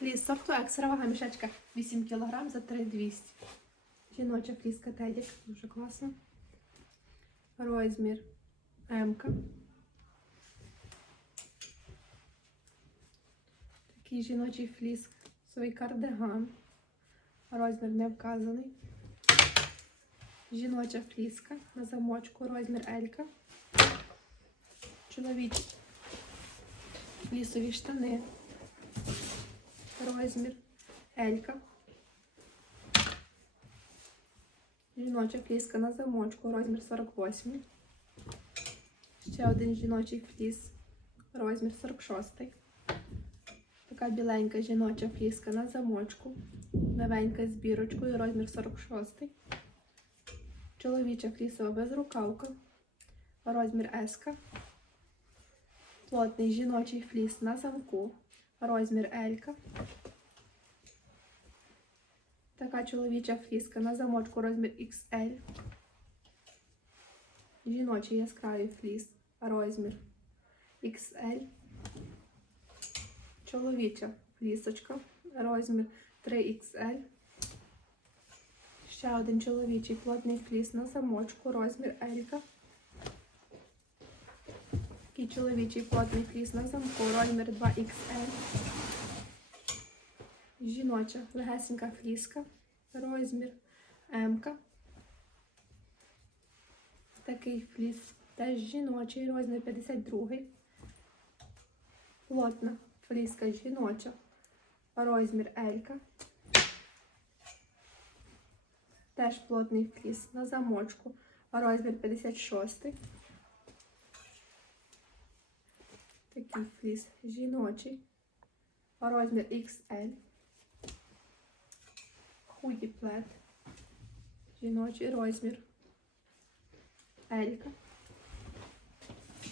Фліс сорту екстра вага мішечка 8 кг за 3200. Жіноча фліска Тедік, дуже класно. Розмір М. Такий жіночий фліс, свій кардиган. Розмір не вказаний. Жіноча фліска на замочку, розмір Елька. Чоловічі флісові штани. Розмір Елька. Жіноча фліска на замочку, розмір 48. Ще один жіночий фліс, розмір 46. Така біленька жіноча фліска на замочку. Новенька з бірочкою, розмір 46. Чоловіча флісова безрукавка, розмір S. Плотний жіночий фліс на замку, розмір L. Така чоловіча фліска на замочку, розмір XL. Жіночий яскравий фліс, розмір XL. Чоловіча флісочка, розмір 3XL. Ще один чоловічий плотний фліс на замочку, розмір Елька. Такий чоловічий плотний фліс на замку, розмір 2XL. Жіноча легесенька фліска, розмір М. Такий фліс теж жіночий, розмір 52. Плотна фліска жіноча, розмір L. Теж плотний фліс на замочку, розмір 56. Такий фліс жіночий, розмір XL. Худі плед. Жіночий розмір. Елька.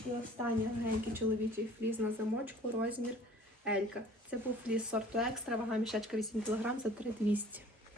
І останній легенький чоловічий фліс на замочку, розмір Елька. Це був фліс сорту екстра, вага мішечка 8 кг за 3200.